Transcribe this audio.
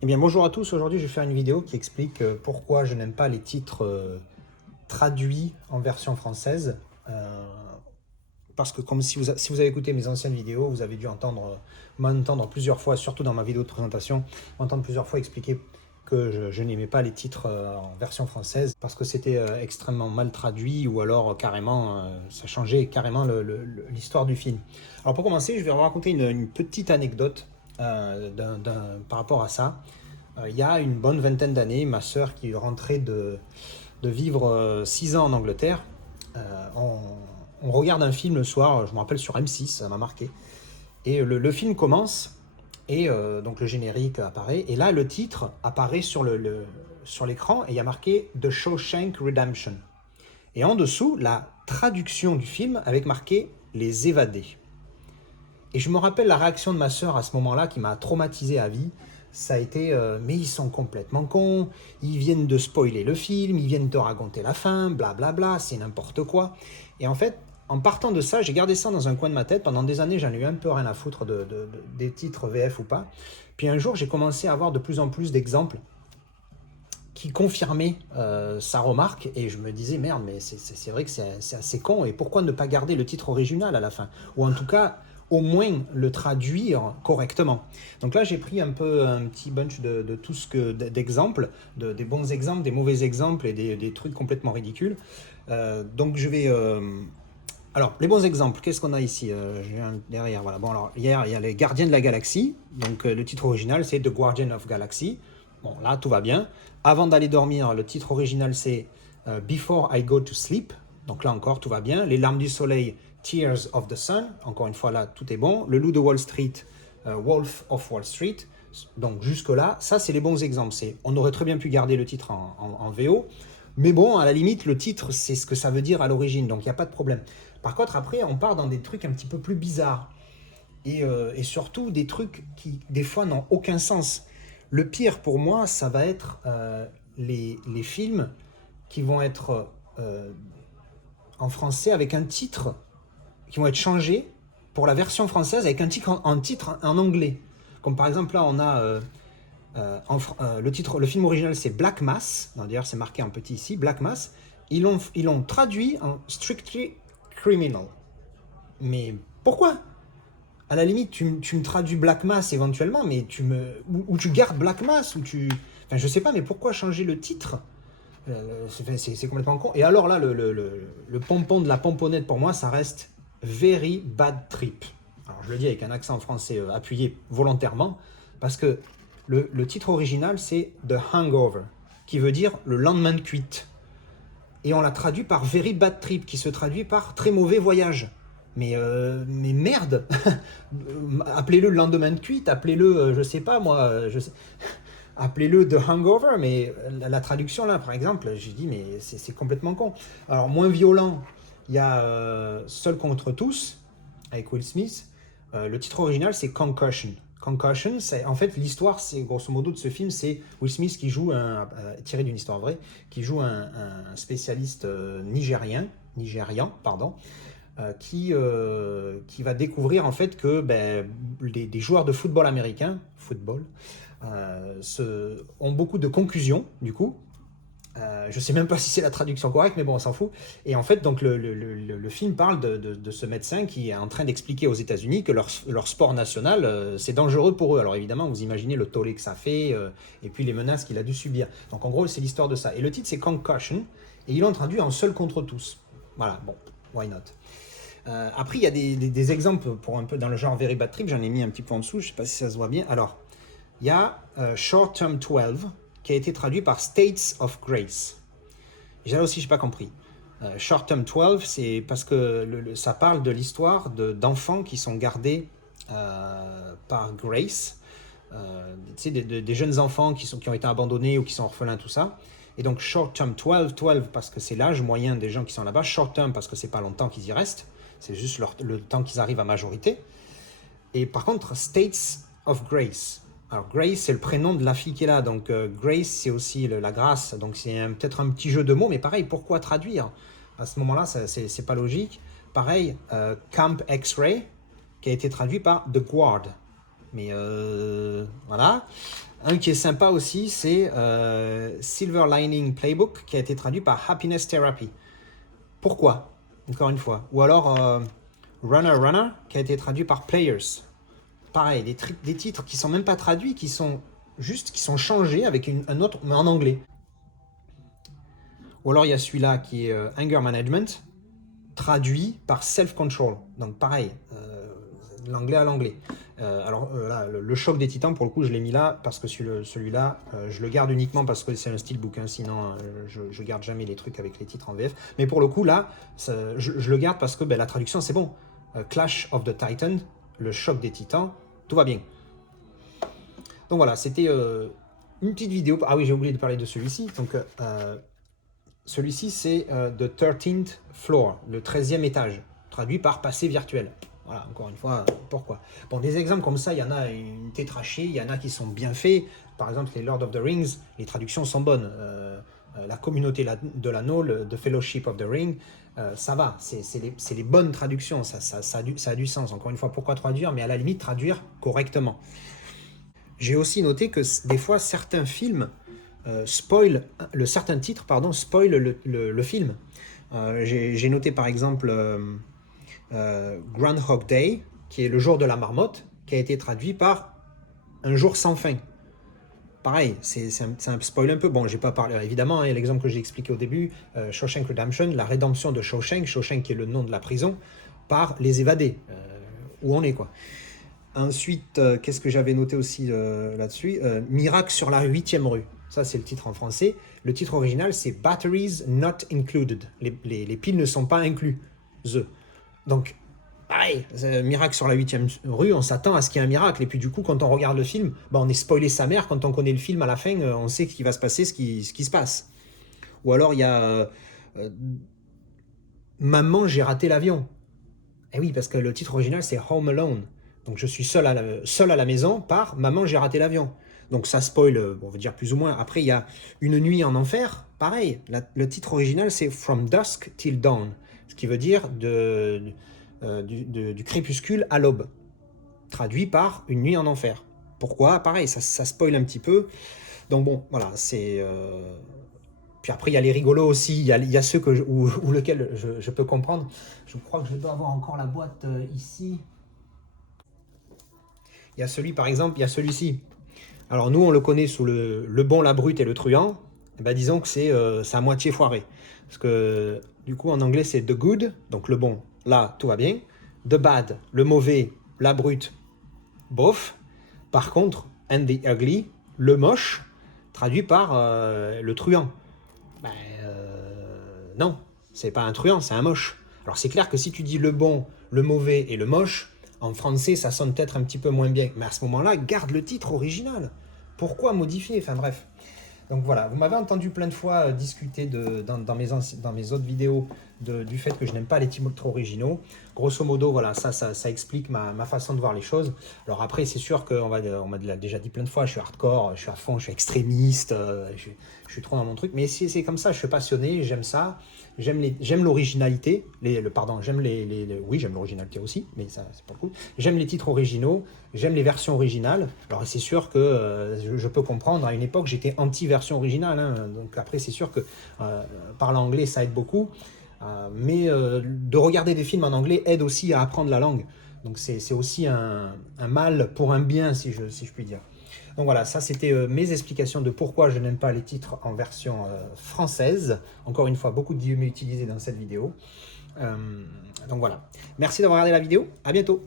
Eh bien, bonjour à tous. Aujourd'hui, je vais faire une vidéo qui explique pourquoi je n'aime pas les titres traduits en version française. Parce que, comme si vous avez écouté mes anciennes vidéos, vous avez dû m'entendre plusieurs fois, surtout dans ma vidéo de présentation, m'entendre plusieurs fois expliquer que je n'aimais pas les titres en version française parce que c'était extrêmement mal traduit ou alors carrément, ça changeait carrément l'histoire du film. Alors, pour commencer, je vais vous raconter une petite anecdote par rapport à ça. Il y a une bonne vingtaine d'années, ma sœur qui rentrait de vivre 6 ans en Angleterre, on regarde un film le soir, je me rappelle sur M6, ça m'a marqué. Et le film commence, et donc le générique apparaît, et là le titre apparaît sur l'écran, et il y a marqué The Shawshank Redemption. Et en dessous, la traduction du film avec marqué Les Évadés. Et je me rappelle la réaction de ma sœur à ce moment-là qui m'a traumatisé à vie. Ça a été mais ils sont complètement cons, ils viennent de spoiler le film, ils viennent te raconter la fin, blablabla, bla bla, c'est n'importe quoi. Et en fait, en partant de ça, j'ai gardé ça dans un coin de ma tête. Pendant des années, j'en ai eu un peu rien à foutre des titres VF ou pas. Puis un jour, j'ai commencé à avoir de plus en plus d'exemples qui confirmaient sa remarque, et je me disais merde, mais c'est vrai que c'est assez con, et pourquoi ne pas garder le titre original à la fin, ou en tout cas au moins le traduire correctement. Donc là j'ai pris un petit bunch de tout ce que d'exemples, des bons exemples, des mauvais exemples et des trucs complètement ridicules. Donc je vais alors, les bons exemples, qu'est-ce qu'on a ici derrière, voilà. Bon, alors, hier, il y a les Gardiens de la Galaxie. Donc, le titre original, c'est The Guardian of Galaxy. Bon, là, tout va bien. Avant d'aller dormir, le titre original, c'est Before I Go to Sleep. Donc, là encore, tout va bien. Les Larmes du Soleil, Tears of the Sun. Encore une fois, là, tout est bon. Le Loup de Wall Street, Wolf of Wall Street. Donc, jusque-là, ça, c'est les bons exemples. On aurait très bien pu garder le titre en VO. Mais bon, à la limite, le titre, c'est ce que ça veut dire à l'origine. Donc, il n'y a pas de problème. Par contre, après, on part dans des trucs un petit peu plus bizarres. Et surtout, des trucs qui, des fois, n'ont aucun sens. Le pire, pour moi, ça va être les films qui vont être en français avec un titre, qui vont être changés pour la version française avec un titre en anglais. Comme par exemple, là, on a le film original, c'est Black Mass. D'ailleurs, c'est marqué en petit ici, Black Mass. Ils l'ont traduit en Strictly Criminal. Mais pourquoi? À la limite, tu me traduis Black Mass éventuellement, mais ou tu gardes Black Mass, ou tu... Enfin, je sais pas, mais pourquoi changer le titre? C'est complètement con. Et alors là, le pompon de la pomponnette pour moi, ça reste Very Bad Trip. Alors je le dis avec un accent français appuyé volontairement, parce que le titre original, c'est The Hangover, qui veut dire le lendemain de cuite. Et on l'a traduit par Very Bad Trip, qui se traduit par très mauvais voyage. Mais merde. Appelez-le le lendemain de cuite, appelez-le, je sais pas moi, appelez-le The Hangover, mais la traduction là, par exemple, j'ai dit, mais c'est complètement con. Alors, moins violent, il y a Seul contre tous, avec Will Smith. Le titre original, c'est Concussion. Concussion, en fait, l'histoire, c'est grosso modo de ce film, c'est Will Smith qui joue, tiré d'une histoire vraie, qui joue un spécialiste nigérian, pardon, qui va découvrir en fait que des joueurs de football américain, ont beaucoup de concussions, du coup. Je sais même pas si c'est la traduction correcte, mais bon, on s'en fout. Et en fait, donc le film parle de ce médecin qui est en train d'expliquer aux États-Unis que leur sport national, c'est dangereux pour eux. Alors évidemment, vous imaginez le tollé que ça fait, et puis les menaces qu'il a dû subir. Donc en gros, c'est l'histoire de ça. Et le titre, c'est Concussion, et ils l'ont traduit en Seul contre tous. Voilà, bon, why not? Après, il y a des exemples pour un peu dans le genre Very Bad Trip, j'en ai mis un petit peu en dessous, je ne sais pas si ça se voit bien. Alors, il y a Short Term 12 qui a été traduit par States of Grace. Et là aussi, je n'ai pas compris. Short Term 12, c'est parce que ça parle de l'histoire d'enfants qui sont gardés par Grace. Des jeunes enfants qui ont été abandonnés ou qui sont orphelins, tout ça. Et donc short term 12 parce que c'est l'âge moyen des gens qui sont là-bas, short term parce que c'est pas longtemps qu'ils y restent, c'est juste le temps qu'ils arrivent à majorité. Et par contre, States of Grace. Alors Grace, c'est le prénom de la fille qui est là, donc Grace, c'est aussi la grâce, donc c'est peut-être un petit jeu de mots, mais pareil, pourquoi traduire? À ce moment-là, c'est pas logique. Pareil, Camp X-Ray, qui a été traduit par The Guard. Mais voilà. Un qui est sympa aussi, c'est Silver Lining Playbook, qui a été traduit par Happiness Therapy. Pourquoi? Encore une fois. Ou alors Runner Runner, qui a été traduit par Players. Pareil, des titres qui sont même pas traduits, qui sont changés avec un autre, mais en anglais. Ou alors il y a celui-là qui est Anger Management, traduit par Self Control. Donc pareil, l'anglais à l'anglais. Là, le choc des titans, pour le coup, je l'ai mis là parce que celui-là, je le garde uniquement parce que c'est un steelbook. Hein, sinon, je garde jamais les trucs avec les titres en VF. Mais pour le coup, là, je le garde parce que la traduction, c'est bon. Clash of the Titan, le choc des titans, tout va bien. Donc voilà, c'était une petite vidéo. Ah oui, j'ai oublié de parler de celui-ci. Donc, celui-ci, c'est The 13th Floor, le 13e étage, traduit par passé virtuel. Voilà, encore une fois, pourquoi? Bon, des exemples comme ça, il y en a une tétrachée, il y en a qui sont bien faits. Par exemple, les Lord of the Rings, les traductions sont bonnes. La communauté de l'anneau, The Fellowship of the Ring, ça va, c'est les bonnes traductions, ça a du sens. Encore une fois, pourquoi traduire? Mais à la limite, traduire correctement. J'ai aussi noté que des fois, certains films certains titres spoil le film. J'ai noté par exemple Groundhog Day, qui est le jour de la marmotte, qui a été traduit par Un jour sans fin. Pareil, c'est un spoil un peu. Bon, j'ai pas parlé, évidemment, hein, l'exemple que j'ai expliqué au début, Shawshank Redemption, la rédemption de Shawshank, Shawshank qui est le nom de la prison, par Les Évadés, où on est, quoi. Ensuite, qu'est-ce que j'avais noté aussi là-dessus? Miracle sur la 8e rue. Ça, c'est le titre en français. Le titre original, c'est Batteries Not Included. Les piles ne sont pas incluses. Donc, pareil, miracle sur la 8e rue, on s'attend à ce qu'il y ait un miracle. Et puis du coup, quand on regarde le film, on est spoilé sa mère. Quand on connaît le film à la fin, on sait ce qui va se passer, ce qui se passe. Ou alors, il y a Maman, j'ai raté l'avion. Eh oui, parce que le titre original, c'est Home Alone. Donc je suis seul à la maison par Maman, j'ai raté l'avion. Donc ça spoil, on va dire plus ou moins. Après, il y a Une nuit en enfer. Pareil, le titre original, c'est From Dusk Till Dawn. Ce qui veut dire du crépuscule à l'aube. Traduit par Une nuit en enfer. Pourquoi? Pareil, ça spoil un petit peu. Donc bon, voilà, c'est... Puis après, il y a les rigolos aussi. Il y a ceux ou lequel je peux comprendre. Je crois que je dois avoir encore la boîte ici. Il y a celui, par exemple, il y a celui-ci. Alors nous, on le connaît sous le bon, la brute et le truand. Eh ben, disons que c'est à moitié foiré. Parce que du coup, en anglais, c'est the good, donc le bon, là, tout va bien. The bad, le mauvais, la brute, bof. Par contre, and the ugly, le moche, traduit par le truand. Ben, non, c'est pas un truand, c'est un moche. Alors c'est clair que si tu dis le bon, le mauvais et le moche, en français, ça sonne peut-être un petit peu moins bien. Mais à ce moment-là, garde le titre original. Pourquoi modifier? Enfin bref. Donc voilà, vous m'avez entendu plein de fois discuter dans mes autres vidéos du fait que je n'aime pas les titres originaux. Grosso modo, voilà, ça explique ma façon de voir les choses. Alors après, c'est sûr qu'on m'a déjà dit plein de fois, je suis hardcore, je suis à fond, je suis extrémiste, je suis trop dans mon truc. Mais c'est comme ça, je suis passionné, j'aime ça. J'aime l'originalité, j'aime oui, j'aime l'originalité aussi, mais ça, c'est pas cool. J'aime les titres originaux, j'aime les versions originales. Alors, c'est sûr que je peux comprendre, à une époque, j'étais anti-version originale. Hein, donc, après, c'est sûr que parler anglais, ça aide beaucoup. Mais de regarder des films en anglais aide aussi à apprendre la langue. Donc, c'est aussi un mal pour un bien, si je puis dire. Donc voilà, ça c'était mes explications de pourquoi je n'aime pas les titres en version française. Encore une fois, beaucoup de guillemets utilisés dans cette vidéo. Donc voilà. Merci d'avoir regardé la vidéo. À bientôt.